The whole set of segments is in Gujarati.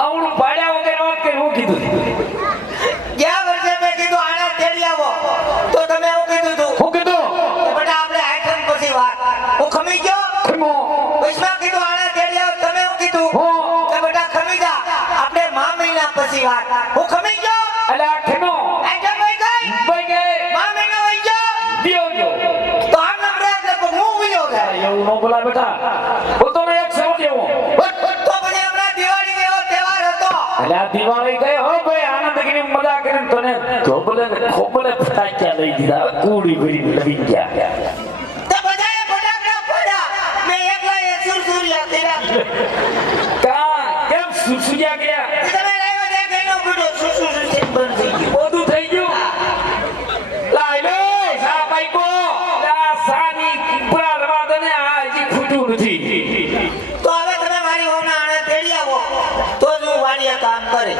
આવડું પાડ્યા વગર વાત કરી હું કીધું ગયા વર્ષે મેં કીધું આને તેડી આવો તો તમે એવું કીધું તું હું કીધું બેટા આપણે આઠમ પછી વાત હું ખમી ગયો ખમો પૈસા કીધું આને તેડી આવો તમે એવું કીધું હો કે બેટા ખમી જા આપણે મા મહિના પછી વાત હું ખમી ગયો અલા ખમો આઠમ વઈ ગઈ મા મહિના વઈ ગયો દિયો ગયો તો આમ નંબર એટલે હું ઉયો ગયા એવું નો બોલા બેટા બોલતો ને એક સમજ એવો તો પછી હમણાં દિવાળી જેવો તહેવાર હતો અલા દિવાળી ગઈ હો ભાઈ આનંદ ની મજા કરીને તને ધોબલે ને ખોબલે ફટાક્યા લઈ દીધા કુડી ભરી લઈ ગયા તો બધાએ ફટાકડા ફોડ્યા મેં એકલા એ સુરસુરિયા તેરા કા કેમ સુસુયા ગયા તમે લાવ્યો તે કઈનો ગુડો સુરસુરિયા બંધ થઈ ગયું બધું થઈ ગયું લાઈ લે સા બાઈકો લા સાની કુપરા રવા દને આ હજી ખૂટ્યું નથી તો હવે તમે મારી હોના આણે તેડી આવો તો જ હું વાડીએ કામ કરે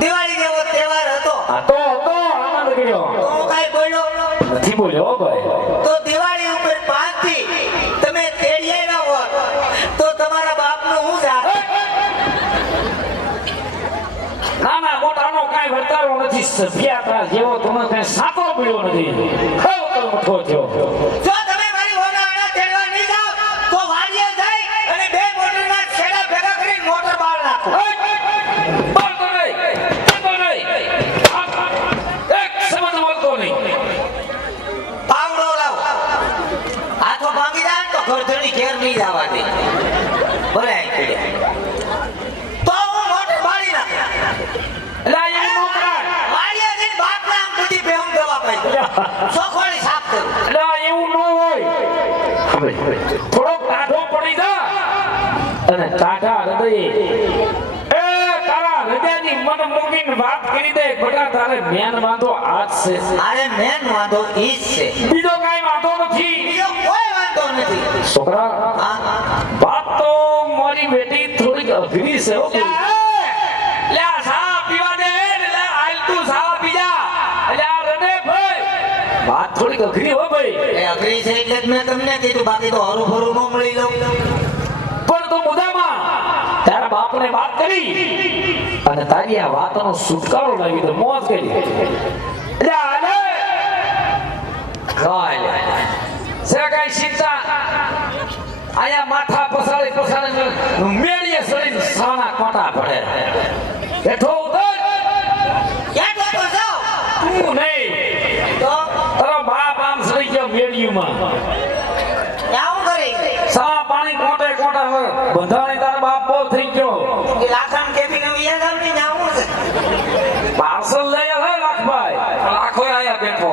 દિવાળી જેવો તહેવાર હતો આ તો આનંદ કર્યો તો હું કાઈ બોલ્યો નથી બોલ્યો હો ભાઈ તો દિવાળી ઉપર 5 થી તમે તેડી આવ્યા હોત તો તમારા બાપનું હું જાત નાના મોટાનો કાઈ વર્તારો નથી સભ્યતા જેવો તમે કઈ સાતો પડ્યો નથી ખાવ તો મઠો થયો જો તમે મારી હોના આણે તેડવા નહીં જાવ તો વાડીએ જઈ અને બે મોટરના છેડા ભેગા કરી મોટર બહાર નાખો બોલતો નહીં એક સમજ બોલતો નહીં પાવડો લાવ હાથો ભાંગી જાય તો ઘરધણી ઘેર નહીં જવા દે ભલે તો હું મોટર બાળી નાખ લા એ નો કરાય વાડીએ જઈને બાપના આમ બધી બેહમ દવા પાઈ સોખોડી સાફ કરું લા એવું ન હોય થોડો ટાઢો પડી જા અને ટાઢા હૃદયે એ તારા હૃદયની મન મૂકીને વાત કરી દે બટા તારે મેન વાંધો આજ છે અરે મેન વાંધો ઈ જ છે બીજો કાઈ વાંધો નથી બીજો કોઈ વાંધો નથી છોકરા હા વાત તો મારી બેટી થોડીક અઘરી છે હો લે સા પીવા દે લે હાલ તું સા પીજા લે રને ભાઈ વાત થોડીક અઘરી હો ભાઈ એ અઘરી છે એટલે જ મેં તમને કીધું બાકી તો હરું ફરું ન મળી લઉં પણ તો મુદામાં તારા બાપને વાત કરી અને તારી આ વાતનો છુટકારો લાવી તો મોજ કરી લે આલે કાય સે કઈ ચિંતા આયા માથા પસાડી મેળીએ સડી સાના કોટા પડે બેઠો ઉધર ક્યાં જતો જાવ તું નહીં તો તારો બાપ આમ સડી ગયો મેળીમાં આવું કરી સા પાણી કોટે કોટા બંધાણી તારો બાપ બહુ થઈ ગયો કે લાખાન કેબીને વિયા જાવ ને આવું છે પાર્સલ લઈ આવે લાખભાઈ લાખો આયા બેઠો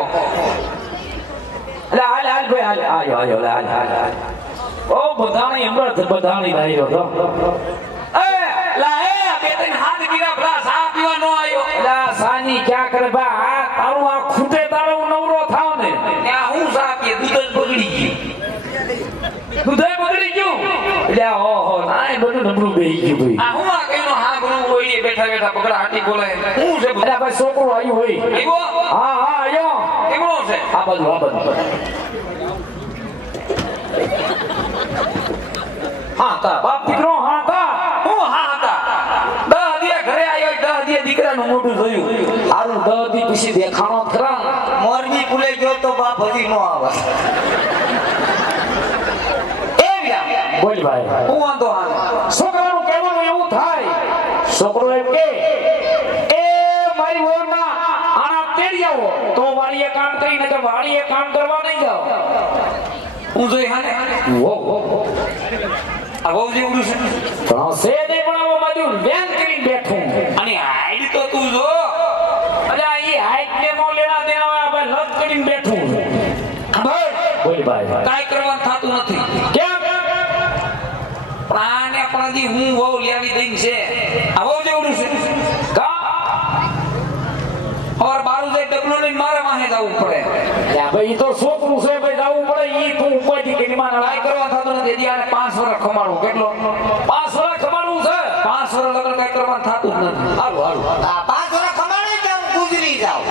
હાલ ભાઈ આયો હાલ ઓ બધાણી હમણાં બધાણી લાવ્યો તો એ લા એ બે ત્રણ હાથ ગીરા ભલા સા પીવા નો આયો લા સાની ક્યાં કરે બા આ તારું આ ખૂટે તારો નવરો થાવ ને ત્યાં હું સા પીએ દૂધ બગડી ગયું એટલે ઓહો નાય બધું નબળું બેહી ગયું ભાઈ આ હું આ કઈનો હા ગુરુ હોય ને બેઠા બેઠા પકડા હાટી બોલે હું છે અરે ભાઈ છોકરો આવ્યો હોય એવો હા આયો કેવો છે આ બાજુ હા તા બાપ દીકરો હા તા હું હા હતા 10 દિયા ઘરે આવ્યો 10 દિયા દીકરાનું મોઢું જોયું આરું દદી પછી દેખાણો ખરા મોરબી ભૂલે ગયો તો બાપ હજી નો આવે એ વ્યા બોલ ભાઈ હું વાંધો હાલે છોકરાનું કહેવાનું એવું થાય છોકરો એમ કે એ મારી વહુના આના તેડી આવો તો વાડીએ કામ કરીને કે વાડીએ કામ કરવા નહીં જાઓ હું જોઈ હાલે વો આ બહુ જેવડું છે પણ સે નહીં પણ આવો બાજુ વેન કરીને બેઠું અને હાઈડ તો તું જો અરે આ ઈ હાઈટ ને નો લેના દેના આ ભાઈ લત કરીને બેઠું બોલ ભાઈ કાઈ કરવાનું થાતું નથી કેમ પ્રાણે પણ જી હું બહુ લેવી દઈ છે આ બહુ જેવડું છે કા ઓર બારું જે ડબલું લઈને મારે માહે જવું પડે યા ભાઈ ઈ તો છોકરું છે ભાઈ જાવું પડે ઈ તું ઉપાયથી કે નિમાન કાઈ કરવા થાતું નથી હજી આને 5 વર્ષ ખમાડવું કેટલો 5 વર્ષ ખમાડવું છે 5 વર્ષ લગન કાઈ કરવાનું થાતું જ નથી હારું હારું આ 5 વર્ષ કમાણે કે હું ગુજરી જાઉં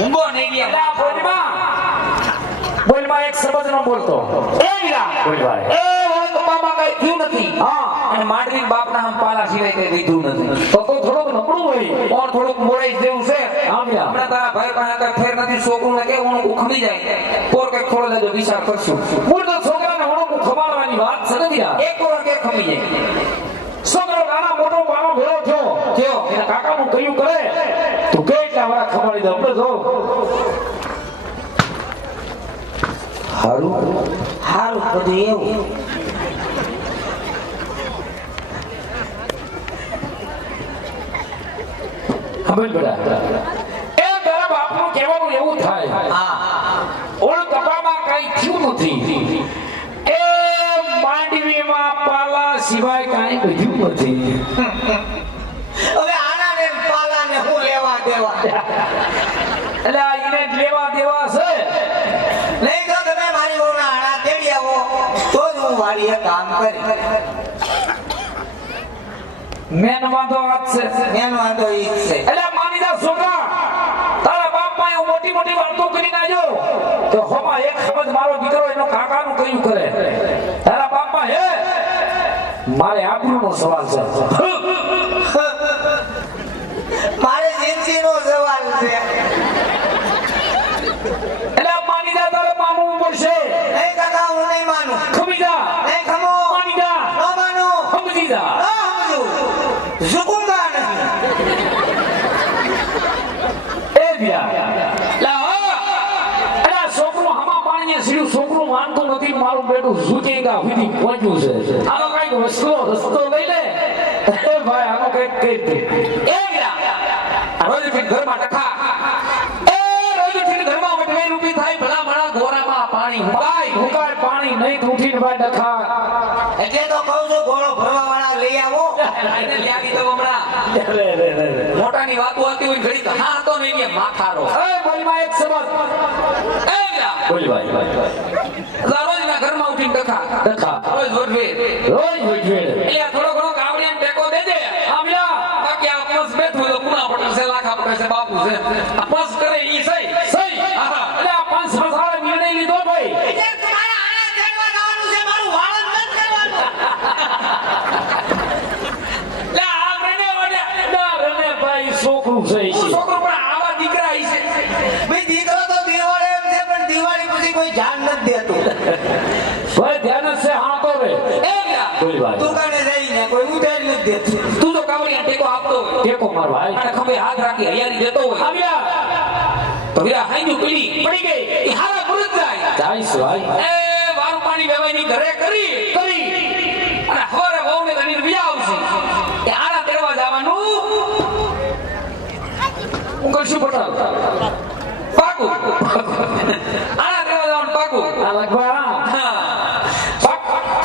ઊંઘો નહીં ગયા અલા બોલમાં એક શબ્દ નો બોલતો એ વિરા બોલ ભાઈ એ હોય તો બાબા કઈ થયું નથી નથી હા. અને માંડવી બાપના આમ પાલા સિવાય કઈ દીધું નથી તો થોડોક નબળું હોય. કોણ થોડુંક મોરાઈ જેવું છે હા, લ્યા. હમણાં તારા ભાઈ પાસે કઈ ફેર નથી છોકરું ને કેવું હું ખમી જાય પોર કઈક થોડો લેજો વિચાર કરશું મૂળ તો છોકરાને વણોકું ખવાડવાની વાત છે નથી આ. એક પોર કે ખમી જાય છોકરો નાના મોટો પાનો ભેળો થયો થયો. એના કાકાનું કયું કરે તું કેટલા વાળા ખવાડી દે આપણે જો હારું હારું બધું એવું ખબર પડે એ તારા બાપનું કહેવાનું એવું થાય હા ઓળ કપામાં કઈ થયું નથી એ માંડવીમાં પાલા સિવાય કાંઈ બધું નથી હવે આના ને પાલા ને હું લેવા દેવા એટલે આ ઈને જ લેવા દેવા છે નહીં તો તમે મારી વહુના આણા તેડી આવો તો જ હું વાડીએ કામ કરી મેન વાંધો વાત છે એનો વાંધો ઈ જ છે એટલે માની જા છોકરા તારા બાપ પાસે હું મોટી મોટી વાતો કરીને આવ્યો તો હોમાં એક સમજ મારો દીકરો એનો કાકાનું કયું કરે તારા બાપા હે મારે આબરૂનો સવાલ છે મારે જિંદગીનો સવાલ છે એટલે માની જા તારે માનવું પડશે નહીં કાકા હું નહીં માનું ખમી જા નહીં ખમો માની જા ન માનું સમજી જા ન સમજુ ઝુકુંગા નહીં એ દિયા અલા છોકરું હમા પાણીએ સીડું છોકરું માનતું નથી મારું બેટું ઝૂકેગા સુધી પહોંચ્યું છે આનો કઈક રસ્તો લઈ લે એ ભાઈ આનો કઈક કહી દે એ ગયા રોજ ફીટ ઘરમાં ટખા એ રોજ ફીટ ઘરમાં વટવેલ ઊભી થાય ભલા ભલા ગોરામાં પાણી હુકાય હુકાય પાણી નહીં તો ઉઠીને ભાઈ ડખા એટલે તો કહું છું ઘોડો ભરવા વાળા લઈ આવો લાઈને લ્યાવી દો હમણાં મોટાની વાતો હતી હોય ઘડી તો હા તો નહીં કે માથારો એ બોલમાં એક સમજ એ ગયા બોલ ભાઈ રોજ ના ઘરમાં ઉઠીને ટખા ડખા રોજ વટવે રોજ વૈઠવેલ એટલે થોડો ઘણો કાવડિયાને ટેકો દેજે આવ્યા બાકી આ પસ બેઠું તો પુના પટેલ છે લાખા પટેલ છે બાપુ છે આ પસ કરે ઈ સહી સહી હા. એટલે આ 5 મસાળે નિર્ણય લીધો ભાઈ એટલે તમારે આણા તેડવા જવાનું છે મારું વાળન નથી કરવાનું લે આ મને ઓડે ના રને ભાઈ છોકરું છે ઈ છે. છોકરો પણ આવા દીકરા ઈ છે ભાઈ દીકરો તો દિવાળે એમ છે પણ દિવાળી પછી કોઈ ધ્યાન નથી દેતું ભાઈ ધ્યાન જ છે હા તો રે એ ગયા બોલ ભાઈ દુકાને જઈને કોઈ ઉધારી નથી દેતું તું તો કાવડિયા ટેકો આપતો હોય ટેકો માર ભાઈ અને ખંભે હાથ રાખી હૈયારી દેતો હોય આવ્યા તો વીરા હાઈજુ પડી પડી ગઈ ઈ હારા મૃત જાય જાઈશ ભાઈ એ વારું પાણી વેવાઈની ઘરે કરી અને હવારે વહુને ગણીને બીજા આવશે એ આના તેડવા જવાનું હું કરશું પટાલ પાકું આના તેડવા જવાનું પાકું આ લગભગ હા.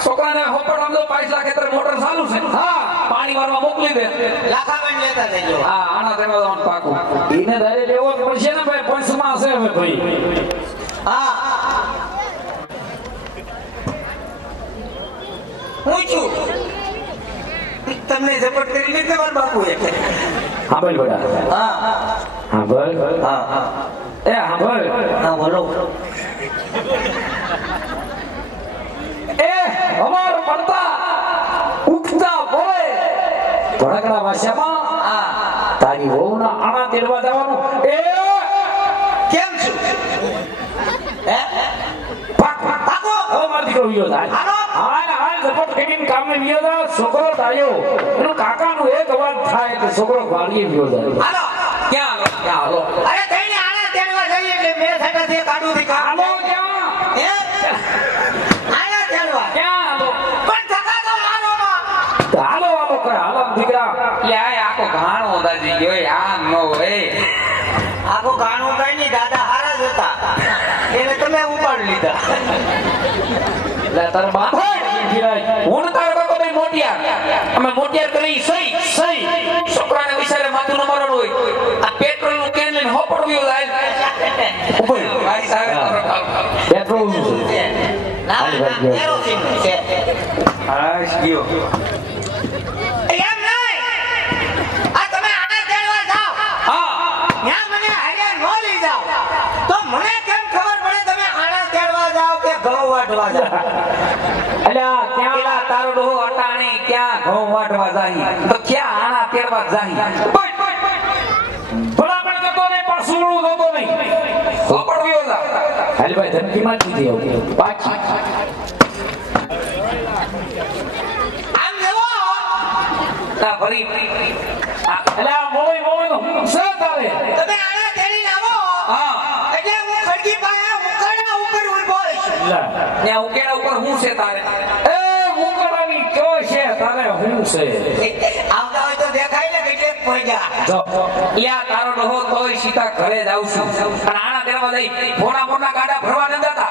છોકરાને હોપડવામાં તો 5 લાખ ખેતરે મોટર ચાલુ છે હા પાણી વારવા મોકલી દે લાખાબેન લેતા જજો હા આના તેડવા જવાનું પાકું એને ધારે લેવો જ પડશે ને ભાઈ પંચમાં હશે હવે ભાઈ હા હું છું તમને ઝપટ કરી લીધે મારા બાપુ હા ભાઈ બડા હા હા ભાઈ હા હા એ હા ભાઈ હા બોલો એ અમાર પડતા ઉઠતા બોલે ધડકડા ભાષામાં હા તારી વહુના આણા તેડવા જવાનું એ કેમ છું હે પાક પાકો હવે મારો દીકરો વિયો થાય હાલો. હાલ હાલ ઝપટ કરીને કામે વિયો જાય છોકરો તાયો એનું કાકાનું એક અવાજ થાય કે છોકરો વાડીએ વિયો જાય હાલો ક્યાં હાલો અરે કઈને આણા તેડવા જઈએ એટલે મેં સાટાથી કાઢું થી કામ હાલો ક્યાં હે આણા તેડવા ક્યાં હાલો પણ ધક્કા તો મારો માં હાલો હાલો કરે હાલો દીકરા લે આ આખો ઘાણો દાદી ગયો આમ નો હોય આખો ગાણું કઈ નહીં દાદા હારા જ હતા એને તમે ઉપાડી લીધા લે તાર માથે ફિરાય હું તારો કાકો ભાઈ મોટિયાર અમે મોટિયાર કરી સહી સહી છોકરાને વિચારે માથું ન મારવાનું હોય આ પેટ્રોલ નું કેન લઈને હોપડવ્યો જાય ઉપર ભાઈ સાહેબ પેટ્રોલ નું છે ના ના કેરોસીન છે હાશ ગયો એમ નહીં આ તમે આને તેડવા જાઓ હા ત્યાં મને હારે નો લઈ જાઓ તો મને કેમ ખબર પડે તમે આને તેડવા જાઓ કે ઘઉં વાટવા જાઓ અલ્યા ત્યાં પેલા તારો ડોહો અટા આણે ક્યાં ઘઉં વાટવા જાહી તો ક્યાં આણા તેડવા જાહી ભલામણ કરતો નહીં પણ સુવણું જોતો નહીં ખબર વ્યો હાલ ભાઈ ધમકી માં દીધી આવું બાકી આમ જુઓ તા ફરી એટલે આ મોય નો શું તારે તમે આને તેડીને આવો હા એટલે હું ખડકી પાસે ઉકરડા ઉપર ઊભો છું લા ને ઉકેડા ઉપર હું છે તારે એ મુકડાની કયો છે તારે હું છે આવતા હોય તો દેખાય ને કેટલે પહોંચ્યા જો લ્યા તારો ડોહો તોય સીધા ઘરે જ આવું છું અને આણા તેડવા જઈ મોના ગાડા ભરવા ન જતા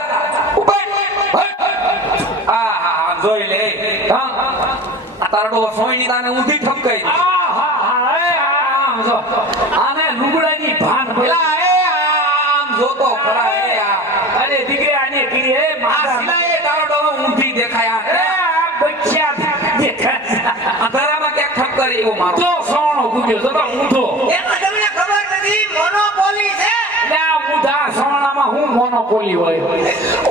હા હા જોઈ લે હા આ તારો ડોહો સોયની તાને ઊંધી ઠપકાઈ જો આને લુગડાની ભાન પેલા એ આમ જોતો ખરા એ આ અરે દીકરી આને કીધી હે આ મારા સિલાએ તારો ડોહો ઊંધી દેખાય એ આ બચ્ચા દેખાય અંધારામાં ક્યાંક ઠપકારી એવો મારો તો સોણો ગુજ્યો તો ઊંધો એમાં તમને ખબર નથી મોનોપોલી છે એટલે આ ઊંધા સોણામાં હું મોનોપોલી હોય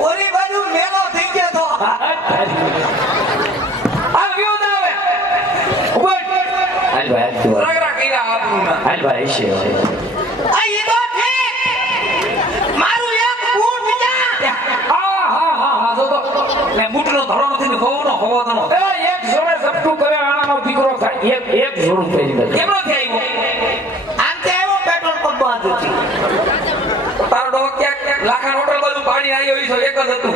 ઓલી બાજુ મેલો થઈ ગયો તો આ વ્યો ના આવે ઉભો હાલ ભાઈ રગડા કર્યા આપણું હાલ ભાઈ છે આ ઈ તો ઠીક મારું એક ગુણ વિચાર હા જો તો ને બૂટનો ધડો નથી ને ખોવાનો ખવો તનો એ એક જોડે સપટું કરે આનાનો દીકરો થાય એક જોડું પહેરી દે કેમનો થી આવ્યો આમ તે આવ્યો પેટ્રોલ પંપ બાજુ તારો ડોહો ક્યાંક લાખા હોટલ બાજુ પાણી આવ્યો ઈ તો એક જ હતું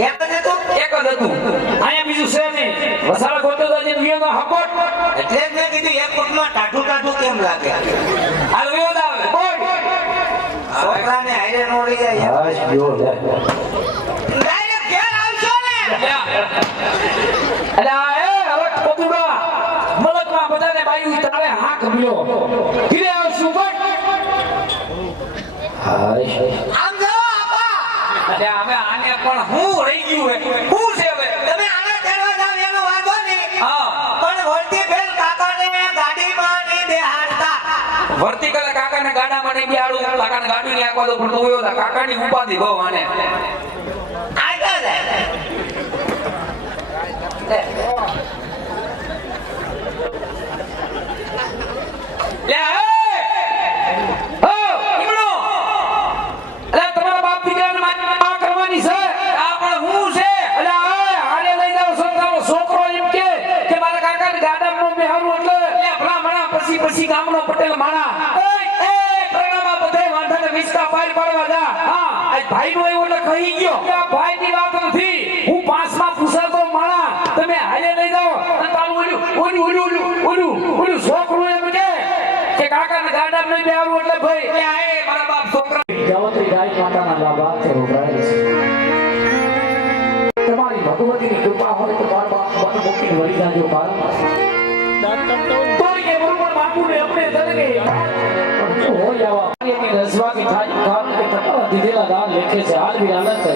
એક જ હતું એક જ હતું અહીંયા બીજું છે નહીં વસાડા ગોતો તો જે વિયો નો હપોટ એટલે જ મેં કીધું એક પગમાં ટાઢું કેમ લાગે હાલ વ્યો ના આવે છોકરાને હારે નો લઈ જાય હાશ ગયો લે ડાયરેક્ટ ઘેર આવશો ને અરે આ એ હવે પતુડા મલકમાં બધાને બાયું તારે હાક મળ્યો ઘીરે આવશું બટ હાશ આમ જાઓ આપા અરે હવે આને પણ હું રહી ગયું હે હું છે હવે તમે આને તેડવા જાવ એનો વાંધો નહીં હા પણ વળતી ફેર કાકાને ગાડીમાં નહીં બેહાડતા વર્તિકલ કાકાને ગાડામાં નહીં બેહાડું કાકાને ગાડી ની આખવા દો પણ તો વયો તા કાકાની ઉપાધિ બહુ આને આગળ જાય લે ઈમણો અરે તમારા બાપ દીકરાને આ કરવાની છે આ પણ હું છે અરે હારે લઈ જાવ છોકરો એમ કે મારા કાકાને ગાડામાં બેહારું એટલે લે ભલા મણા પછી ગામનો પટેલ માણા એ પ્રણામા બધે વાંધાને વિસ્કા પાર પાડવા જા હા આ ભાઈ નો એવું એટલે કહી ગયો કે આ ભાઈ ની વાત નથી હું પાંચમાં પૂછાતો માણા તમે હાલે લઈ જાઓ અને તારું ઓલું છોકરું એમ કે કાકાને ગાડામાં નહીં બેહારું એટલે ભાઈ લે આ એ મારા બાપ છોકરા ગાવત્રી ગાય માતાના લાભા છે ઉભરાય છે તમારી ભગવતીની કૃપા હોય તો બાર બાપ મન મૂકીને વળી જાજો બાર તોય કે બરોબર બાપુ ને આપણે તને કે હોય આવા કે રસવા કે થાય કામ કે તકવા દીધેલા દાન લેખે છે હાલ બી હાલત કરે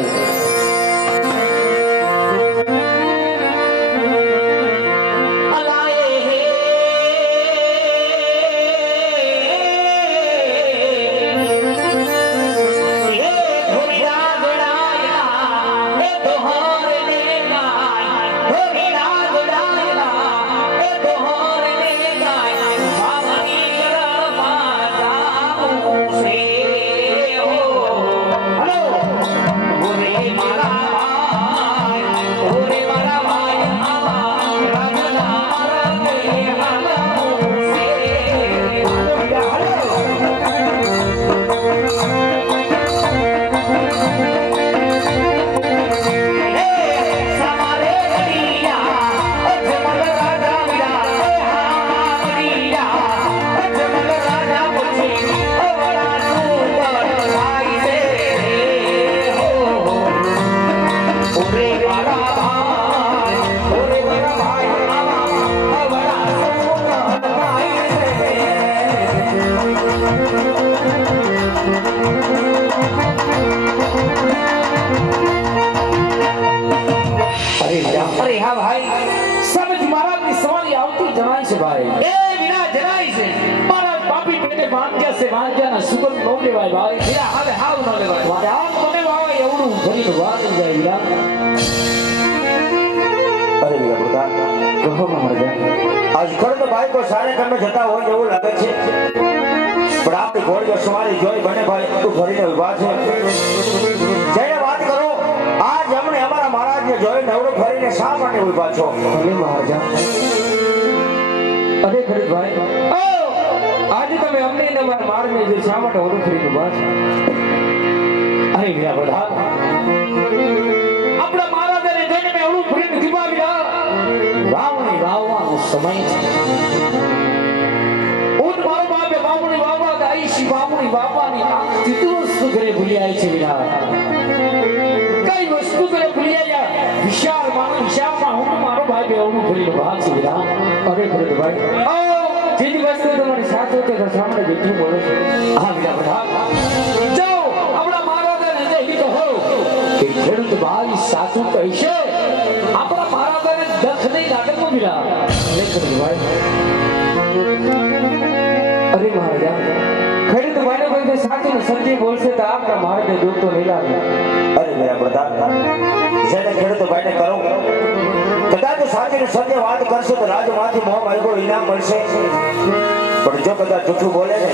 અરે હા ભાઈ સમજ મહારાજની સવારી આવતી જણાય છે ભાઈ એ વિના જણાય છે મારા બાપી પેટે વાંજ્યા ના સુગંધ નો લેવાય ભાઈ વિના હાલે હાવ ન લેવાય મારે આમ મને વાવે એવડું ભરીને વાત જાય વિના અરે વીરા પ્રધાન કહો મહારાજા. આજ ખરો તો ભાઈ કોઈ સારે કામે જતા હોય એવું લાગે છે, પણ આપણી ઘોડીઓ સવારી જોઈ બને ભાઈ તું ફરીને ઉભા છે. જઈને વાત કરો, આજ અમને અમારા મહારાજને જોઈ નવરો ફરીને શા માટે ઉભા છો? ભલે મહારાજા. અરે ખરીદભાઈ, આજે તમે અમને ને અમારા માળને જે શા માટે ઓળખ કરીને ઉભા છો? અરે વીરા પ્રધાન, આપણા મહારાજાને જોઈને મેં ઓળખ કરીને ઉભા રહ્યા. વાવણી વાવવાનો સમય છે. ઉન મારો બાપે વાવણી વાવવા ગાઈ શી વાવણી વાવવાની તીતું વસ્તુ ઘરે ભૂલી આવી છે વીરા. કઈ વસ્તુ ઘરે ભૂલી આવ્યા? વિશાળમાં હું મારો ભાઈ બેવનું ભૂલી ઉભા છે વીરા. અરે ખરીદભાઈ, જેની વસ્તુ તમારી સાથે હોતે તો સામે જેટલું બોલો છો. હા વીરા પ્રધાન, જાઓ આપણા મહારાજાને જઈ કહો કે ખેડૂત ભાઈ સાચું કહેશે. આપણા મહારાજાને દખ નહીં લાગે તો વીરા. અરે મહારાજા, ખેડૂત ભાઈને કોઈ જો સાચું ને સત્ય બોલશે તો આપણા મહારાજને દુઃખ તો નહીં લાગે. અરે વીરા પ્રધાન, જેને ખેડૂતો ભાઈને કરો, કદાચ સાચી સત્ય વાત કરશો તો રાજમાંથી મોહ માર્ગો ઇનામ મળશે, પણ જો કદાચ જૂઠું બોલે ને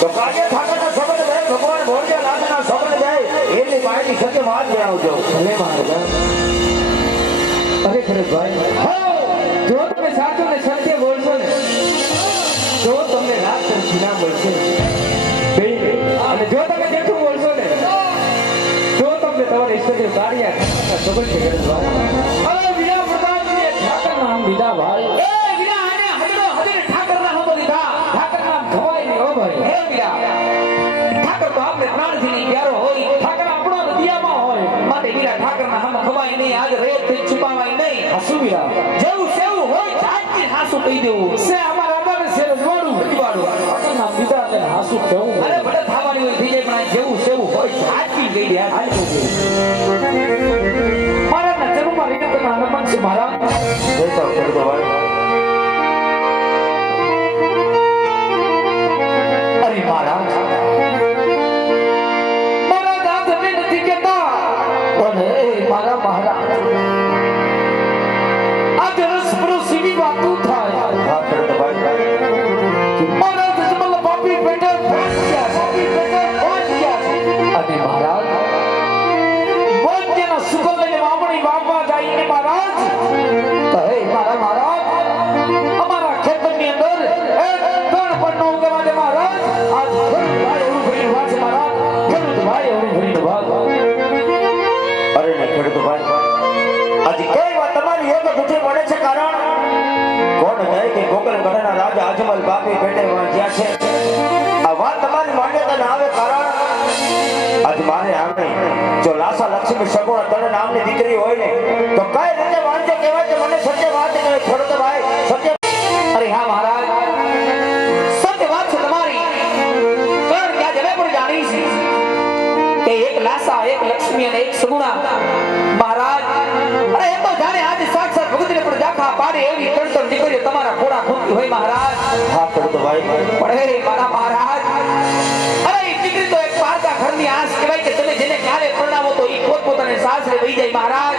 તો કાજે ઠાકરના શબ્દ જાય, ભગવાન ભોળિયા નાથના શબ્દ જાય, એમની પાસેની સત્ય વાત જણાવજો. ભલે મહારાજા. અરે ખરીદભાઈ, જો તમે સાચું ને સત્ય બોલશો ને તો તમને રાત તરફ ઇનામ મળશે. અને જો તમે જેઠું બોલશો ને તો તમને તમારી ઇષ્ટદેવ કાળિયા ઠાકરના સંબંધ છે. અરે વીરા પ્રતાપજીએ ઠાકરના નામ લીધા ભાઈ. એ વીરા, આને હદરો હદરે ઠાકરના નામ લીધા. ઠાકર નામ ખવાય નહીં હો ભાઈ. હે વીરા, ઠાકર તો આપણે પ્રાણથી નહીં પ્યારો હોય. ઠાકર આપણો હૃદયમાં હોય. માટે વીરા ઠાકરના નામ ખવાય નહીં. આજ રેતથી છુપાવાય નહીં. હાસુ વીરા, જેવું સેવું હોય આજથી હાસુ કહી દેવું. સે અમારા રાજાને સે રજવાડું રજવાડું. ઠાકર નામ લીધા એટલે હાસુ કહેવું. અરે ભલે થવાની હોય થઈ જાય, પણ આ જેવું સેવું હોય આજથી કહી દે. આજ કહી દે. મારા નજરમાં રીતો કરના હનુમાન છે મારા. જય તો ખેડૂતો ભાઈ. અરે મહારાજ, મારા દાંત અમે નથી કહેતા, પણ એ મારા મહારાજ આ જરસ પરોસીની વાતો થાય. હા ખેડૂતો ભાઈ, મારા દુશ્મન પાપી પેટે પહોંચ્યા, પાપી પેટે પહોંચ્યા. અને મહારાજ વંજ્યના સુખ લઈને વાવણી વાવવા જઈને મહારાજ કહે, મારા મહારાજ અમારા ખેતરની અંદર એક ત્રણ પણ નો ઉગવા દે મહારાજ. આજ ખેડૂત ભાઈ એવું ભરી વાત છે મહારાજ. ખેડૂત ભાઈ એવું ભરી વાત. અરે ને ખેડૂતો ભાઈ, આજે કઈ વાત તમારી એક દુઃખી પડે છે, કારણ કોણ કહે કે ગોકળગઢના રાજા અજમલ બાપી પેટે વાંચ્યા છે. આ વાત તમારી માન્યતા ના આવે, કારણ આજ મારે આમે જો લાસા લક્ષ્મી સગુણ તને નામની દીકરી હોય ને તો કઈ રીતે વાંચો કહેવાય કે મને સત્ય વાત કહે. ખેડૂતો ભાઈ, સત્ય. અરે હા મહારાજ, સત્ય વાત છે તમારી. કારણ કે આજે મેં પણ જાણી છે કે એક લાસા, એક લક્ષ્મી અને એક સગુણા મહારાજ. અરે એ તો જાણે આજે સાક્ષાત ભગતને પણ જાખા પાડે એવી તણતણ દીકરીઓ તમારા ઘોડા ખૂંદતી હોય મહારાજ. હા ખેડૂતો ભાઈ, પણ હે મારા મહારાજ, અરે એ દીકરી તો એક પારકા ઘરની આસ કહેવાય કે તમે જેને ક્યારે પરણાવો તો એ પોતપોતાને સાસરે વહી જાય મહારાજ.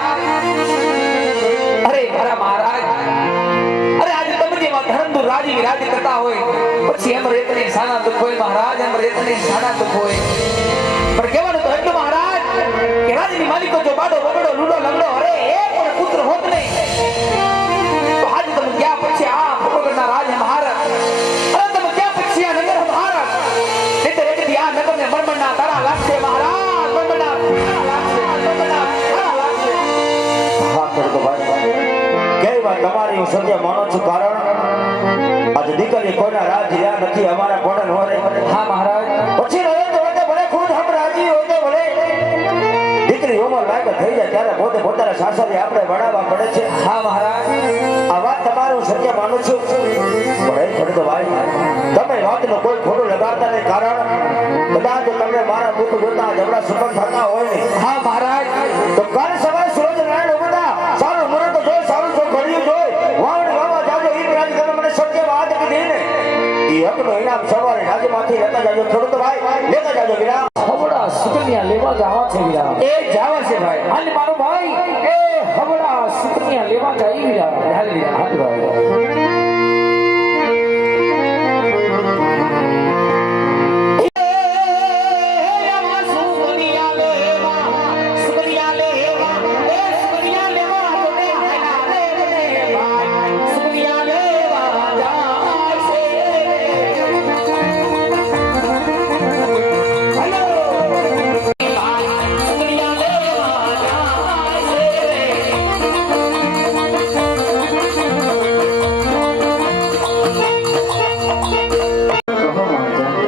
અરે મારા મહારાજ, અરે આજે તમે જેમાં ધર્મદુર રાજી વિરાજી કરતા હોય પછી એમ રેતની સાના દુઃખ હોય મહારાજ. એમ રેતની સાના દુઃખ હોય. પણ કહેવાનું તો એટલું મહારાજ કે રાજની માલિકો જો બાડો બગડો લૂડો લંગડો અરે એક પણ પુત્ર હોત નહીં તો આજે તમે ક્યાં પછી આ ભગવાનના રાજ મહારાજ. અરે તમે ક્યાં પછી આ નગર મહારાજ. એટલે એકથી આ નગરને મરમણના તારા લાગશે મહારાજ. મરમણના તારા લાગશે, મરમણના તારા લાગશે. હા ખેડૂતો ભાઈ, કઈ વાત તમારી હું સત્ય માનું છું, કારણ આજે દીકરી કોઈના રાજ રહ્યા નથી, અમારા કોડન હોરે. હા મહારાજ, પછી રહે તો હોય ભલે ખુદ હમ રાજી હોય તો ભલે દીકરી ઉંમર લાયક થઈ જાય ત્યારે પોતે પોતાના સાસરે આપણે ભણાવવા પડે છે. હા મહારાજ, આ વાત તમારું સત્ય માનું છું, પણ એ ખેડૂતો ભાઈ તમે વાતનો કોઈ ખોટું લગાડતા નહીં, કારણ કદાચ તમને મારા મુખ જોતા જબડા સુપર થતા હોય ને. હા મહારાજ, તો કાલ સવારે સૂરજ નારાયણ ઉગતા સારું મુહૂર્ત જોઈ, સારું જો ઘડિયું જોઈ વાવણી વાવવા જાજો. એ રાજ તમે મને સત્ય વાત કીધી ને, એ હકનું ઇનામ સવારે રાજ્યમાંથી લેતા જાજો ખેડૂતો ભાઈ, લેતા જાજો વિરામ. હમણાં હવડા સુકન્યા લેવા જવા છે વીરા. એ જાવા છે ભાઈ. અને મારો ભાઈ એ હવડા સુકન્યા લેવા જાય વીરા. હાલ વીરા હાલ ભાઈ.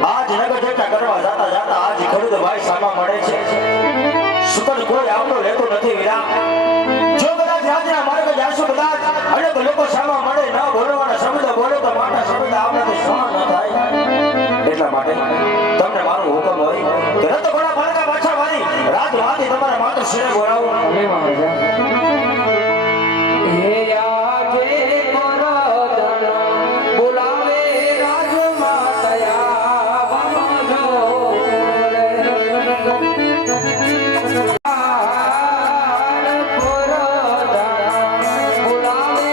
આજ નગર જતા કરવા જાતા જાતા આજ ખેડૂત ભાઈ સામા મળે છે. સુતર કોઈ આવતો લેતો નથી વીરા. જો કદાચ રાજના માર્ગે જાશો કદાચ અનેક લોકો સામા મળે ન બોલવાના શબ્દ બોલે તો માટા શબ્દ આપણાથી સહન ન થાય. એટલા માટે તમને મારો હુકમ હોય કે રત ઘોડા ફરકા પાછા વાળી રાત વાળી તમારા માતા શિરે બોલાવો. હે આજે પરદણ બોલાવે રાજમાતયા બમજો રે. પરદણ બોલાવે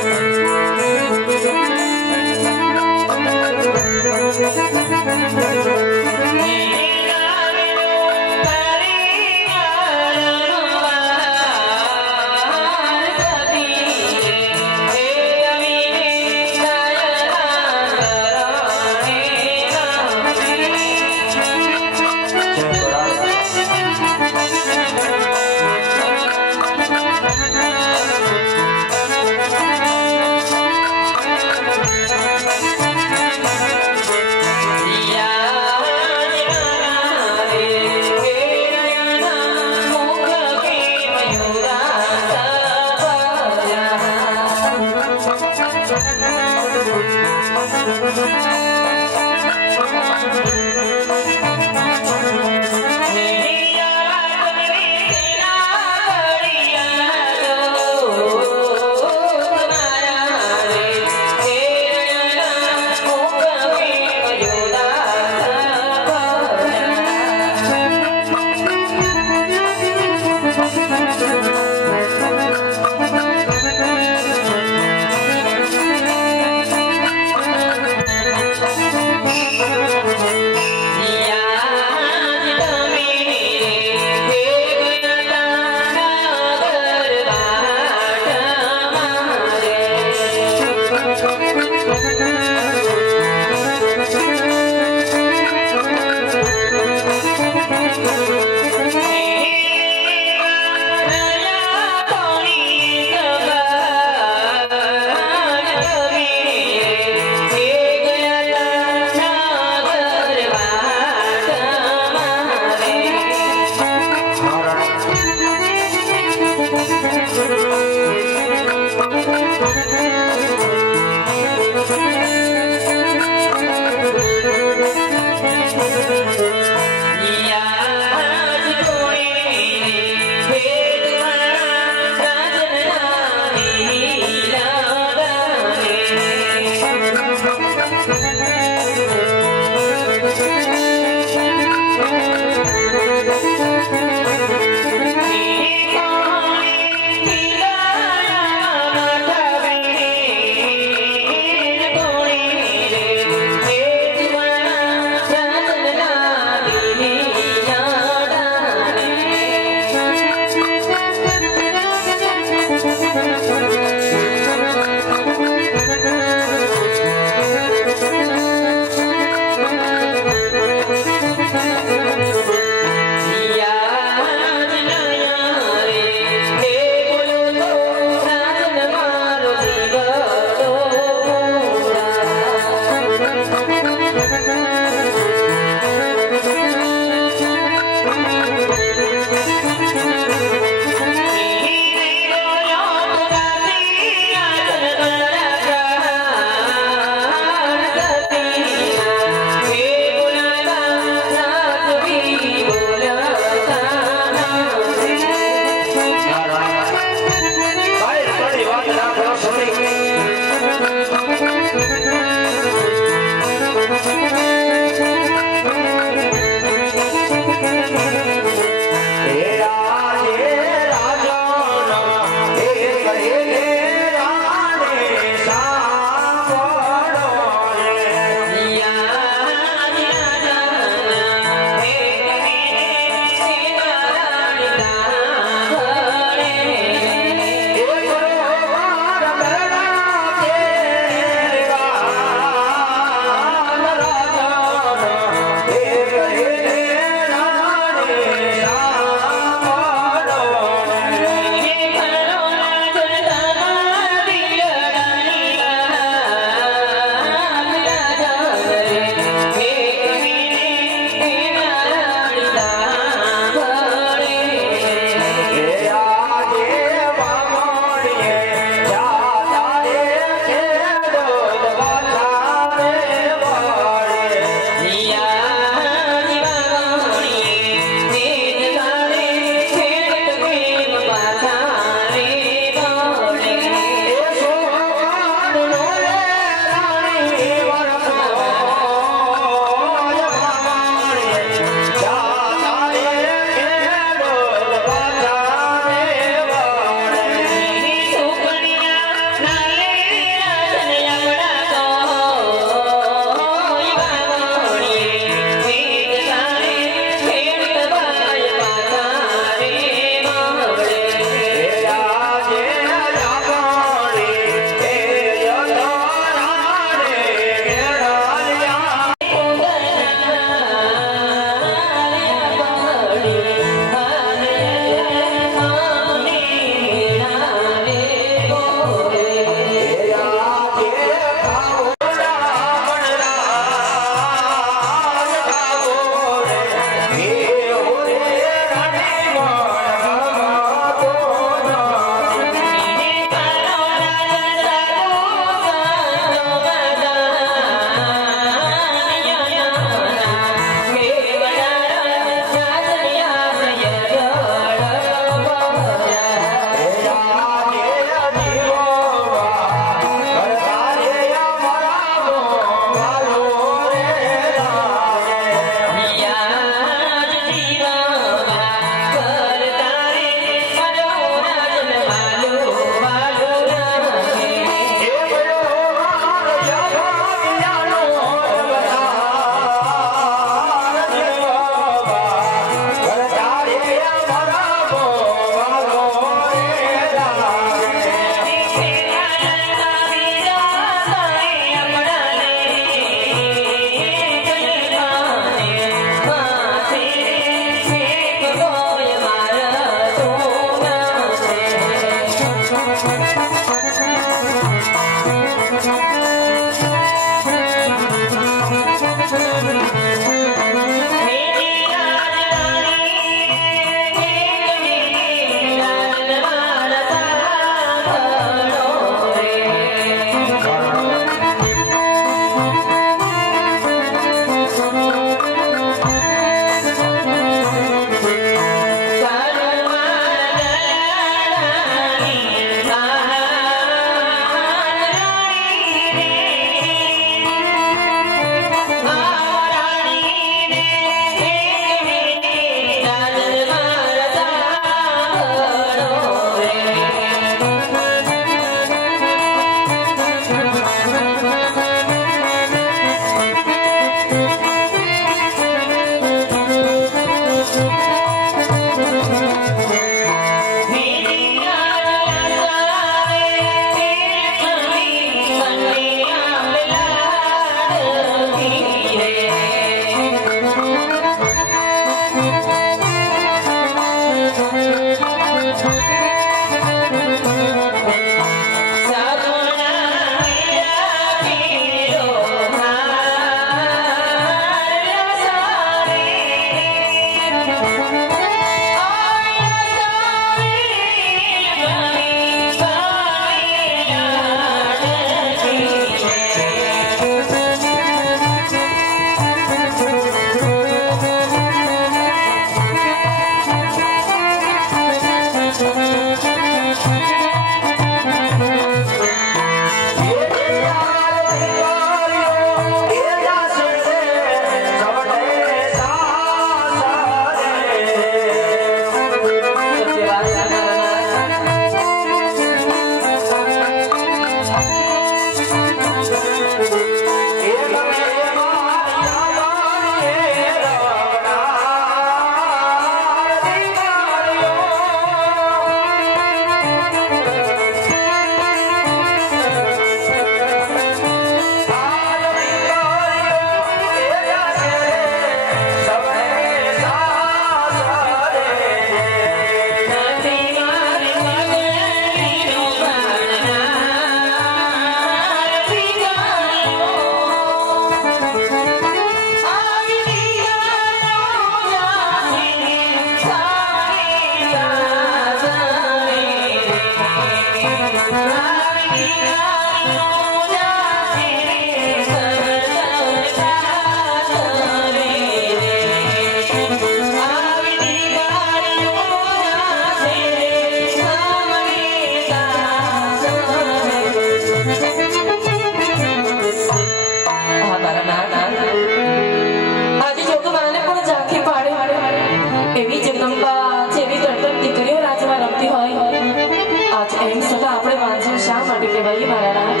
આપણે વાંચન શા માટે કહેવાય મારા નાથ?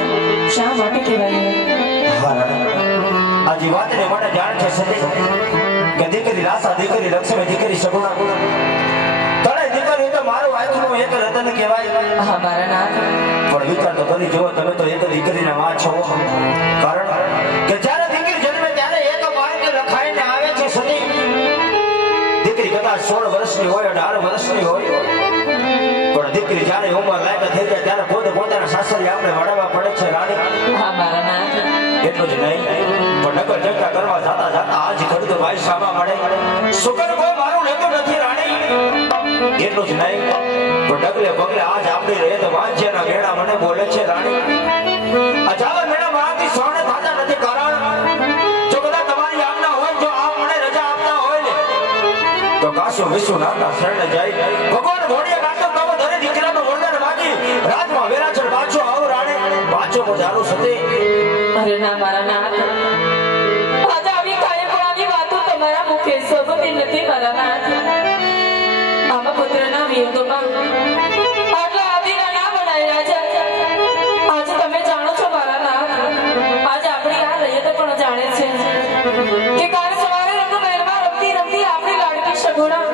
શા માટે કહેવાય? હા રાણી, આજે વાતને મને જાણ છે સતી કે દીકરી રાસા, દીકરી લક્ષ્મી, દીકરી સગુણા તને દીકરી તો મારું આંખનું એક રતન કહેવાય. હા મારા નાથ. પણ વિચાર તો કરી જુઓ, તમે તો એક દીકરીના માં છો. કારણ કે જ્યારે દીકરી જન્મે ત્યારે એક બાળક લખાઈને આવે છે સતી. દીકરી કદાચ 16 વર્ષની હોય, 18 વર્ષની હોય, પણ દીકરી જ્યારે ઉંમર લાયક થઈ જાય ત્યારે પોતે પોતાના સાસરી આપણે વડાવવા પડે છે રાણી. હા મારા નાથ. એટલું જ નહીં, પણ નગર જંગા કરવા જાતા જાતા આજ ખડતો ભાઈ સામા મળે. શુકર કોઈ મારું લેતો નથી રાણી. એટલું જ નહીં, પણ ડગલે પગલે આજ આપણી રહે તો વાંચ્યાના મેળા મને બોલે છે રાણી. અજાવા મેળા મારાથી સહન થતા નથી. કારણ જો કદાચ તમારી આજ્ઞા હોય, જો આપ મને રજા આપતા હોય ને, તો કાશો વિશ્વ નાથના શરણે જાય. ભગવાન ઘોડિયા નાખતો તમે ધરે દીકરાનું વરદાન માગી રાજમાં વેરાછળ પાછો આવો રાણી. પાછો મજારું સતી. અરે ના મારા નાથ. આજે આવી કાયપણાની વાતો તમારા મુખે શોભતી નથી મારા નાથ. આમાં પુત્રના વિયોગમાં આટલા આદિના ના બનાય રાજા. આજે તમે જાણો છો મારા નાથ, આજે આપણી આ રૈયત પણ જાણે છે કે કાલ સવારે રંગમહેલમાં રમતી રમતી આપણી લાડકી સગુણા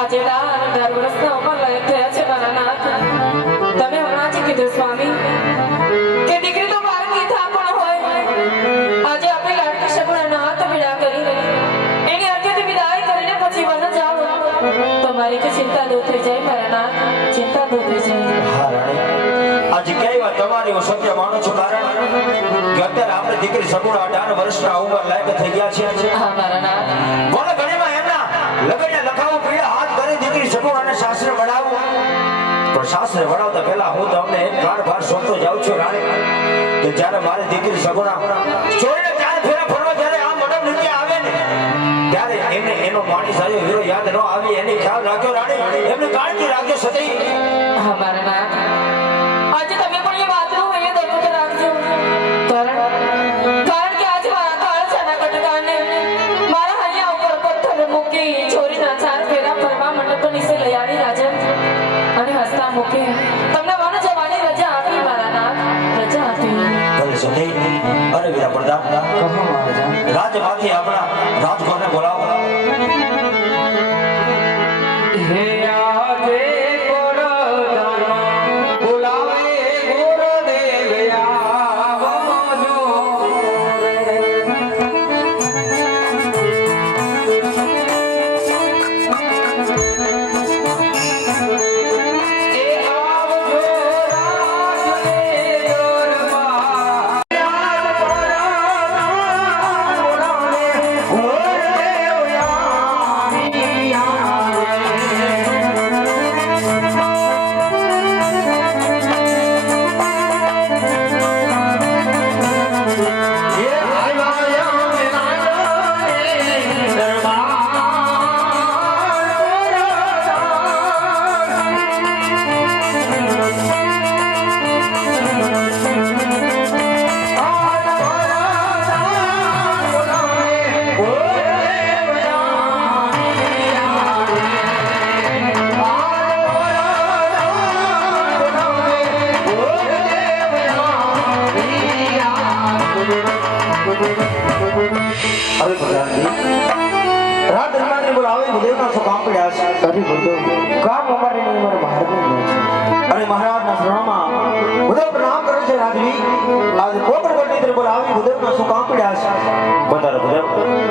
આજે 18 વર્ષના ઉંમર લાયક થયા છે મારા નાથ. તમે હમણાં જ કીધું સ્વામી કે દીકરી તો બાળકી થા પણ હોય. આજે આપણે લાડકી સગુણાના હાથ પીડા કરી એની અત્યંત વિદાય કરીને પછી વન જાઓ તો મારી કે ચિંતા દૂર થઈ જાય મારા નાથ. ચિંતા દૂર થઈ જાય. હા રાણી, આજે કઈ વાત તમારી હું સત્ય માનું છું. કારણ કે અત્યારે આપણે દીકરી સગુણા 18 વર્ષના ઉંમર લાયક થઈ ગયા છે. હા મારા નાથ. બોલે ઘણીમાં એમના લગને લખાવું પીડા હાથ કરી દીકરી સગુણાને સાસરે વડાવું. પણ સાસરે વડાવતા પહેલા હું તમને એક પ્રાણ ભાર સોંપતો જાઉં છું રાણી, કે જ્યારે મારી દીકરી સગુણા ચોરીને ચાર ફેરા ફરવા જ્યારે આ મંડપ નીચે આવે ને, ત્યારે એમને એનો માણી સાજો હીરો યાદ ન આવી એની ખ્યાલ રાખજો રાણી. એમની કાળજી રાખજો સતી. હા મારા નાથ. આજે તમે પણ એ વાતનું અહીંયા દર્દ રાખજો. કારણ કે આજે મારા કાળજાના કટકાને મારા હૈયા ઉપર પથ્થર મૂકી છોરીના ચાર ફેરા ફરવા મંડપ નીચે લઈ આવી રાજા અને હસતા મૂકે તમને વન જવાની રજા આપી મારા નાથ. રજા આપી. ભલે સતી. અરે વીરા પ્રતાપ, રાજમાંથી આપણા રાજકોટને બોલાવો. હે આજે કોરદાનો બોલાવે ગુરુદેવ આવજો રે. એ આવજો રાજને દરબાર. યાદ પરાના બોલાવે ગુરુદેવ હવે પ્રધાનજી, રાત દરમિયાન બોલાવે ગુરુદેવના શું કામ પડ્યા છે? કભી ગુરુદેવ કામ અમારે નહીં, અમારે મહારાજને જ છે. અરે મહારાજના શરણમાં ગુરુદેવ પ્રણામ કરે છે રાજવી. આજ કોકણ પંડિત બોલાવી ગુરુદેવના શું કામ પડ્યા છે? બતારો ગુરુદેવ,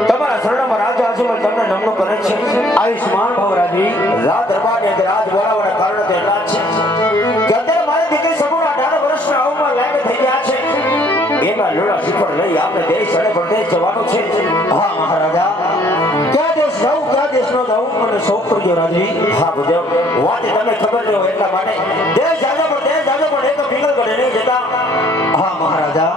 તમારા શરણમાં રાજ આજમલ તમને નમનો કરે છે. આયુષ્માન ભવ રાજવી. રાત દરબારને કે રાજ બોલાવવાના કારણ તો એટલા જ છે કે અત્યારે મારી દીકરી સગુણા 18 વર્ષના ઉંમર લાયક થઈ ગયા છે. એમાં લોડા શિખર લઈ આપણે દેશ અને પ્રદેશ જવાનું છે. હા મહારાજા, ક્યાં દેશ જવું ક્યાં દેશ નો જવું મને શોખ કરજો રાજવી. હા ગુરુદેવ, વાત તમે ખબર ન હોય એટલા માટે દેશ જાજો પણ એક પિંગલગઢ નહીં જતા. હા મહારાજા,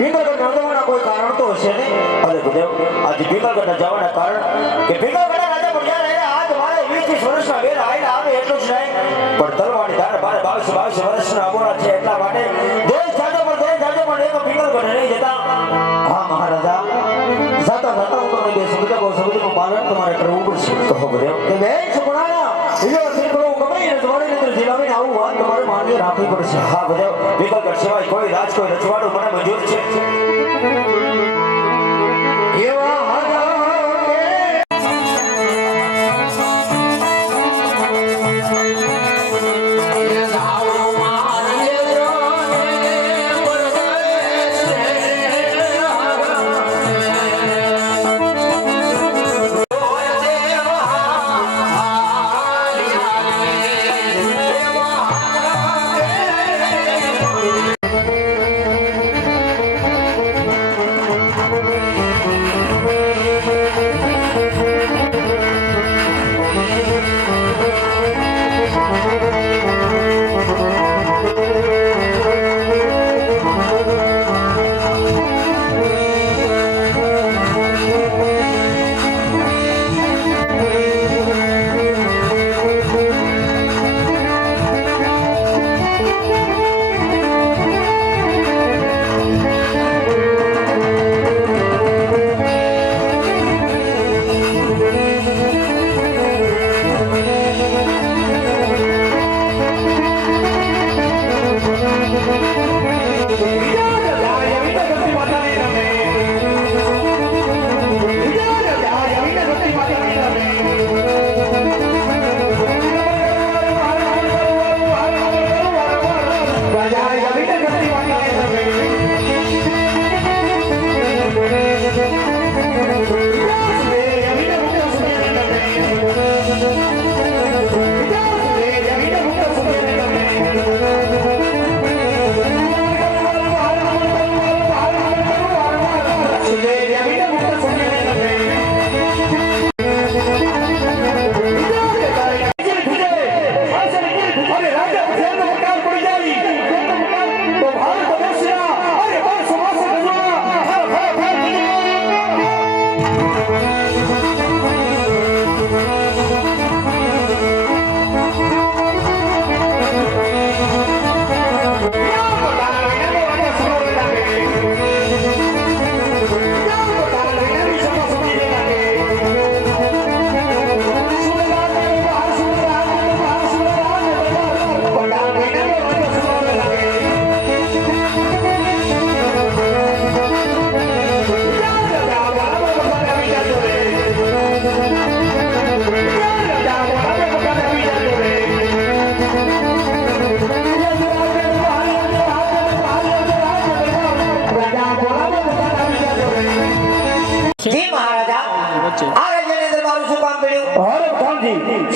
પિંગલગઢ ન જવાના કોઈ કારણ તો હશે ને? અરે ગુરુદેવ, આજે પિંગલગઢ જવાના કારણ કે પિંગલગઢ રાજા પણ જ્યારે આજ મારે 20 વર્ષના વેર આવીને આવે એટલું જ નહીં, પણ તલવારની ધારે મારે 22 વર્ષના અમોરા છે. એટલા માટે દેશ જાજો પણ એક પિંગલગઢ નહીં જતા. હા મહારાજા, જાતા હું તમને બે શબ્દનું પાલન તમારે કરવું પડશે. કહો ગુરુદેવ. કે બે છોકરાના વિજય શ્રી પ્રભુ ગમે તમારી રજવાડી અંદર જીલાવીને આવું વાત તમારે માન્ય રાખવી પડશે. હા બધા વિકલ્પ સિવાય કોઈ રાજ કોઈ રજવાડું મને મંજૂર છે. એવા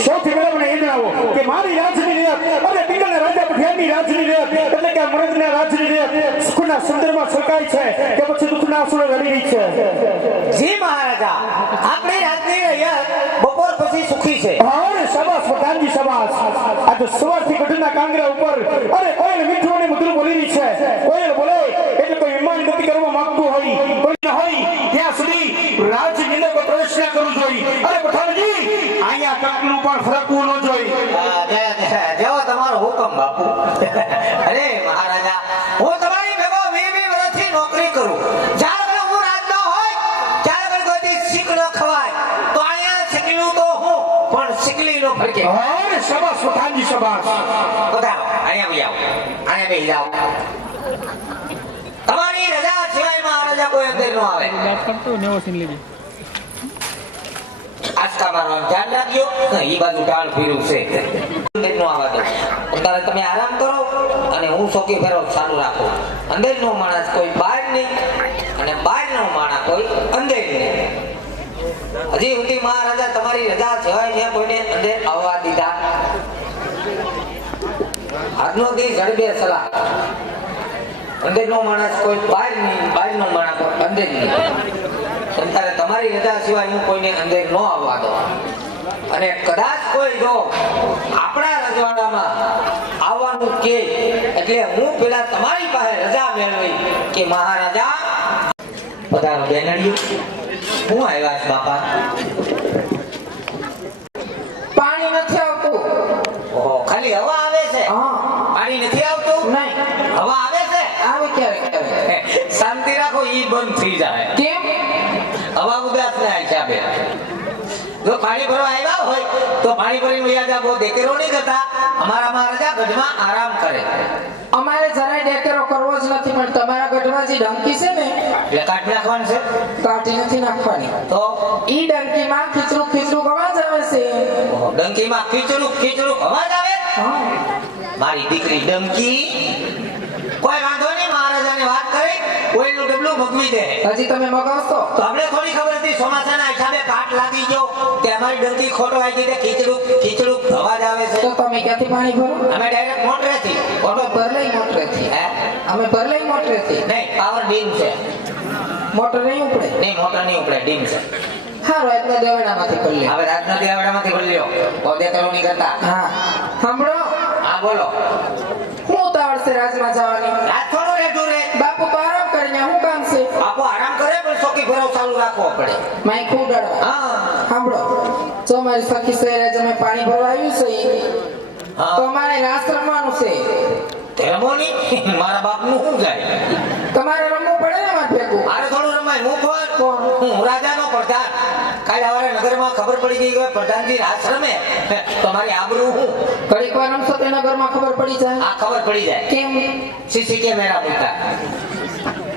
સૌથી પહેલા મને એ જણાવો કે મારી રાજની રેત અને પિંગલના રાજા પઠિયાની રાજની રેત એટલે કે મૃગના રાજની રેત સુખના સુંદરમાં છલકાય છે કે પછી દુઃખના આંસુએ રડી રહી છે? જી મહારાજા, આપણી રાજની રેત બપોર પછી સુખી છે. અરે શાબાશ પ્રધાનજી શાબાશ. આ તો સવારથી ગઢના કાંગરા ઉપર અરે કોયલ મીઠું અને મધુર બોલી રહી છે. કોયલ બોલે એટલે કોઈ વિમાન ગતિ કરવા માંગતું હોય કોઈ ન હોય ત્યાં સુધી રાજની અંદર પ્રવેશ ન કરવું જોઈએ. અરે પઠાણજી અહીંયા કકનું પણ ફરકવું ન જોઈએ. જેવો તમારો હુકમ બાપુ. અરે મહારાજા, હું તમારી ભેગો 20 વર્ષથી નોકરી કરું. જ્યારે હું રાજનો હોય ત્યારે કોઈ શીખ ન ખવાય તો અહીંયા શીખલું તો હું પણ શીખલી નો ફરકે. અરે શાબાશ પઠાણજી શાબાશ. બતાવો અહીંયા બી આવો, અહીંયા બેસી જાઓ. તમારી રજા સિવાય મહારાજા કોઈ અંદર ન આવે. આજકા મારવાનું ધ્યાન રાખજો. ઈ બાજુ ટાળ ફીરું છે નો આવા દો. અત્યારે તમે આરામ કરો અને હું સોકી ફેરો ચાલુ રાખો. અંદર નો માણસ કોઈ બહાર નહીં અને બહાર નો માણસ કોઈ અંદર નહીં. હજી સુધી મહારાજા તમારી રજા સિવાય મેં કોઈને અંદર આવવા દીધા. આજનો દી જડબે સલાહ. અંદર નો માણસ કોઈ બહાર નહીં, બહાર નો માણસ કોઈ અંદર નહીં. ત્યારે તમારી રજા સિવાય હું કોઈને અંદર ન આવવા દો. અને કદાચ કોઈ જો આપણા રજવાડામાં આવવાનું કે એટલે હું પેલા તમારી પાસે રજા મેળવી કે મહારાજા પધારો બેનડિયું. હું આવ્યા છું બાપા. પાણી નથી આવતું. ઓહો, ખાલી હવા આવે છે? હા. પાણી નથી આવતું? નહીં. હવા આવે છે? આવે ક્યારે? શાંતિ રાખો, ઈ બંધ થઈ જાય. કેમ? હવા ઉદાસ ના હિસાબે. જો પાણી ભરવા આવ્યા હોય તો પાણી ભરીને વયા જાવ. દેખેરો નહીં કરતા અમારા મહારાજા ગઢમાં આરામ કરે. અમારે જરાય ડેકેરો કરવો જ નથી, પણ તમારા ગઢમાં જે ડંકી છે ને એટલે કાઢી નાખવાનું છે. કાઢી નથી નાખવાની. તો ઈ ડંકીમાં ખીચડું ખીચડું અવાજ આવે છે. ડંકીમાં ખીચડું ખીચડું અવાજ આવે. હા. મારી દીકરી ડંકી કોઈ વાંધો નહીં, મહારાજાને વાત કરી કોઈનું ડબલું ભગવી દે. હજી તમે મગાવશો? તો અમને થોડી ખબર હતી ચોમાસાના હિસાબે કાટ લાગી ગયો કે અમારી ડંકી ખોટો આવી ગઈ, ખીચડું ખીચડું અવાજ આવે છે. તો તમે ક્યાંથી પાણી ભરો? અમે ડાયરેક્ટ મોટરેથી અમે ભરલાઈ મોટરેથી. હે અમે ભરલાઈ મોટરેથી. નહીં, પાવર ડીમ છે. મોટર નહીં ઉપડે. નહીં, મોટર નહીં ઉપડે, ડીમ છે. હા, રાતના દેવડામાંથી કરી લે. હવે રાતના દેવાડામાંથી ભરી લ્યો, પોતે કરો નહીં કરતા. હા, સાંભળો. હા બોલો. હું ઉતાવળ છે રાજમાં જવાની. રાત થોડો રહેતું રે. બાપુ તો આરામ કરીને શું કામ છે? બાપુ આરામ કરે પણ ચોકી ભરાવ ચાલુ રાખવો પડે. માઈ ખૂબ ડરવા. હા સાંભળો, જો મારી સખી સહેરા જમે પાણી ભરવા આવ્યું છે ઈ, હા. તો મારે રાસ રમવાનું છે. ધર્મોની મારા બાપનું શું જાય? તમારે રમવું પડે ને મારે ભેગું. મારે થોડું રમાય. હું કોણ? હું રાજાનો પ્રધાન. કાલે સવારે નગરમાં ખબર પડી ગઈ કે પ્રધાનજી રાસ રમે તો મારી આબરૂ હું. ઘડીક વાર રમશો તો એના ઘરમાં ખબર પડી જાય. આ ખબર પડી જાય. કેમ? સીસી કેમેરા મૂકા.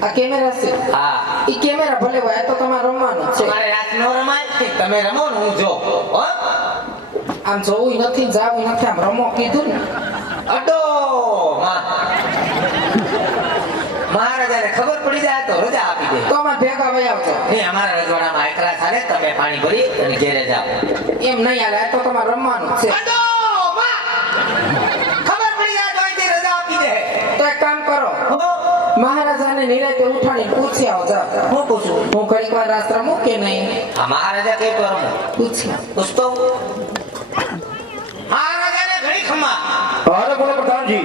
આ કેમેરા છે. હા, ઈ કેમેરા ભલે હોય, આ તો તમારે રમવાનું છે. મારે રાત નો રમાય. તમે રમો ને હું જો. હો? આમ જોવું નથી, જાવું નથી, આમ રમો કીધું ને. અડો માં. મહારાજાને ખબર પડી જાય તો રજા આપી દે. તો અમારે ભેગા વહી આવજો. નહીં, અમારા રજવાડામાં એકલા ચાલે. તમે પાણી ભરી અને ઘેરે જાઓ. એમ નહીં હાલે, આ તો તમારે રમવાનું છે. અડો માં. ખબર પડી જાય તો અહીંથી રજા આપી દે. તો એક કામ કરો, હો? મહારાજાને નિરાંતે ઉઠાડીને પૂછી આવજો. હું પૂછું? હું ઘડીક વાર રાસ રમું કે નહીં? આ મહારાજા કઈ તો રમો પૂછી આવ. પૂછતો. મહારાજાને ઘણી ખમા. અરે બોલો પ્રધાનજી.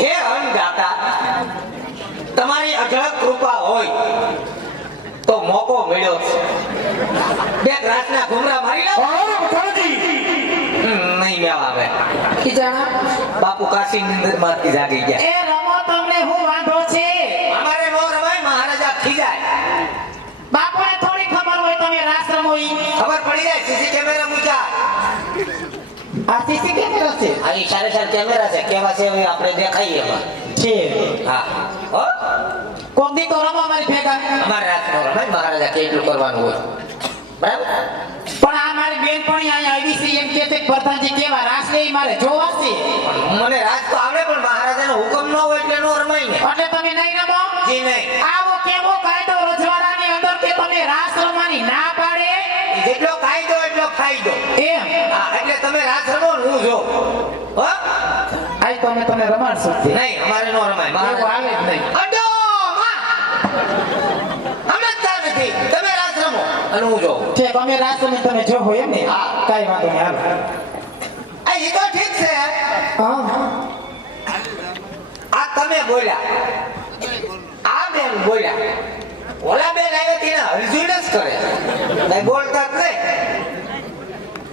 હે અન્નદાતા, તમારી અઢળક કૃપા હોય તો મોકો મળ્યો છે. બે રાતના ઘુમરા મારી લો. અરે પ્રધાનજી. નહીં મેળ આવે. ખીજાણા? બાપુ કાશી નિંદર માંથી જાગી ગયા. એ રમો, તમને શું વાંધો છે? અમારે નો રમાય, મહારાજા ખીજાય. બાપુને થોડી ખબર હોય તમે રાસ રમો ઈ? ખબર પડી જાય. સીસી કેમેરા મૂક્યા. આ સીસી કેમેરા છે. આ ઈ સારે સાર કેમેરા છે. કેવા છે હવે આપણે દેખાઈએ એમાં. છે. હા. હો? કોક દી તો રમો મારી ભેગા. અમારે રાત નો રમાય, મહારાજા કેટલું કરવાનું હોય. બરાબર. પણ આ મારી બેનપણી અહીંયા આવી છે એમ કે છે કે પ્રધાનજી કેવા રાસ લે ઈ મારે જોવા છે. મને રાત તો આવડે પણ મહારાજાનો હુકમ ન હોય એટલે નો રમાય ને. એટલે તમે નહીં રમો? જી નહીં. આવો કેવો કાયદો રજવાડાની અંદર કે તમે રાસ રમવાની ના પાડે? જેટલો કાયદો એટલો ફાયદો. એમ? હા, એટલે તમે રાત રમો ને હું જો. હો? આઈ તમે રમાડશો જ તે. નહીં, અમારે નો રમાય. એવું હાલે જ નહીં. અડો માં. સમજતા નથી. તમે રાત રમો અને હું જો. ઠીક, અમે રાસ રમી તમે જો હોય એમ ને? હા. કાંઈ વાંધો નહીં, હાલો. આ ઈ તો ઠીક છે. હા. આ તમે બોલ્યા, આ બેન બોલ્યા, ઓલા બેન આવ્યા તેને અર્જુન જ કરે. કઈ બોલતા જ નહીં.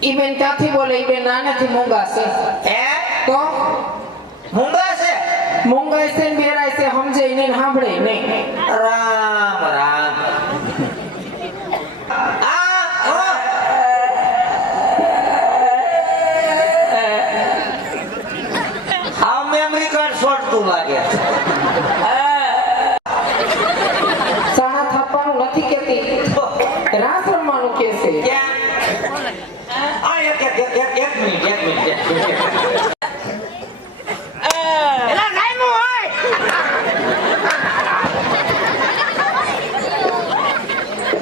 ઈ બેન ક્યાંથી બોલે? ઈ બેન નાનેથી મૂંગા છે. હે? તો મૂંગા છે? મૂંગાય છે ને બેરાય છે, સમજે નહીં ને સાંભળે નહીં. રામ રામ. હા, મેમરી કાર્ડ છોડતું લાગે. સાણા થાપવાનું નથી કેતી, રાસ રમવાનું કે છે. ક્યાં? આ એક મિનિટ. એલા નાઈમો હોય.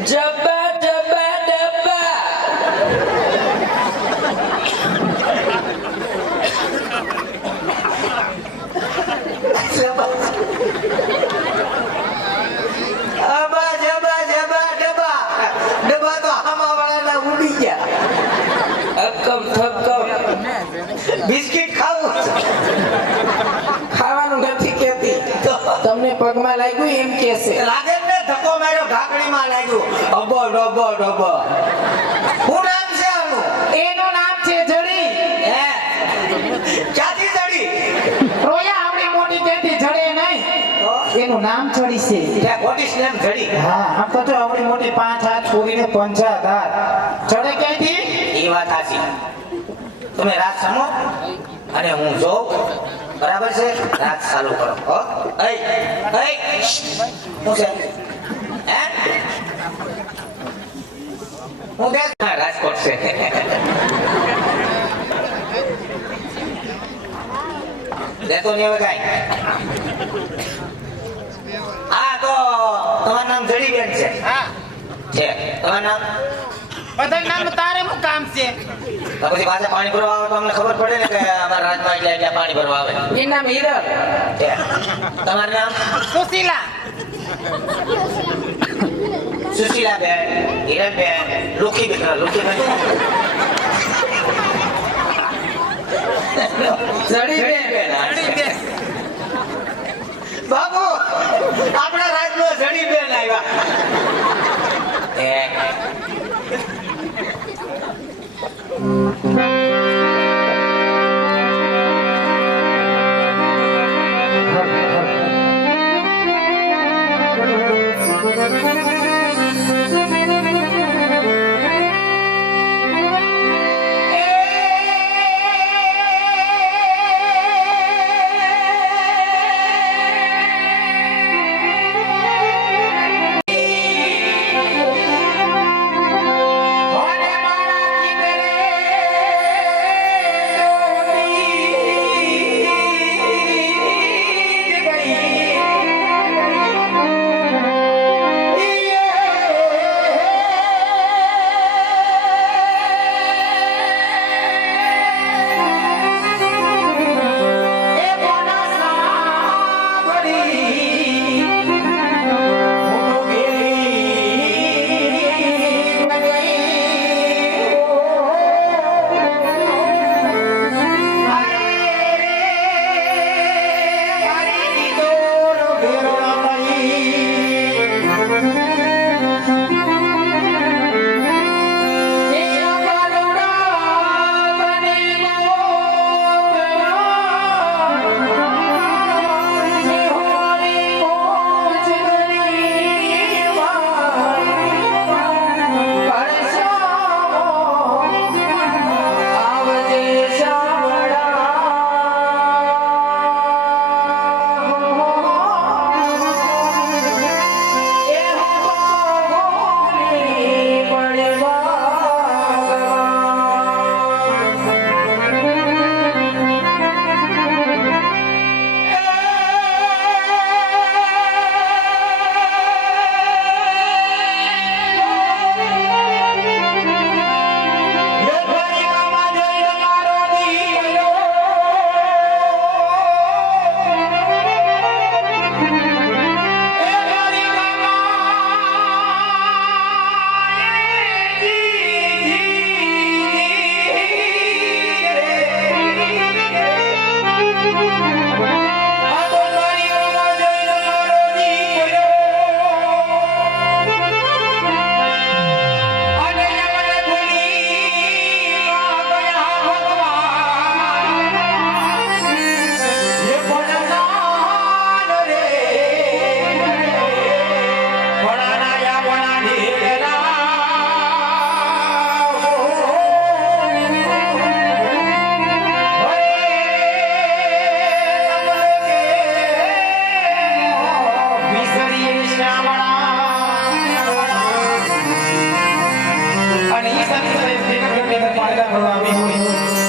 જબ્બા જબ્બા ડબ્બા. અબા જબા ડબ્બા તો હામાવાળાના ઉડી ગયા. અક્કમ થક્કમ. બિસ્કિટ ખાવું. ખાવાનું નથી કેતી, તમને પગમાં લાગ્યું એમ કે છે. લાગે ને ધક્કો માર્યો, ઢાંકણીમાં લાગ્યું. અબો ડબો. શું નામ છે આનું? એનું નામ છે જડી. હે? ક્યાંથી ચડી? રોયા આવડી મોટી તેથી જડે નહીં. એનું નામ જડી છે. ત્યાં કોટીશ નામ ચડી. હા, આમ તો જો આવડી મોટી 5 હાથ પૂરીને 50 હાથ. જડે ક્યાંથી? એ વાત સાચી. તમે રાત સમો અને હું જોઉં બરાબર છે રાત ચાલુ કરો હો એ હું છે હે હું દેખ રાજકોટ છે દેતો નહીં હવે કાંઈ હા તો તમારું નામ જડીબેન છે છે તમારું નામ બધા નામ તારે શું કામ છે તો પછી પાછા પાણી ભરવા આવે તો અમને ખબર પડે ને કે અમારા રાજમાં એટલે પાણી ભરવા આવે એ નામ હીરક. છે. તમારું નામ સુશીલા સુશીલાબેન હિરણબેન લુખીબેન જડીબેન. જડીબેન બાબુ આપણા રાજનો જડીબેન આવ્યા અને ઈ સાથે પાણી ભરવા આવી હોય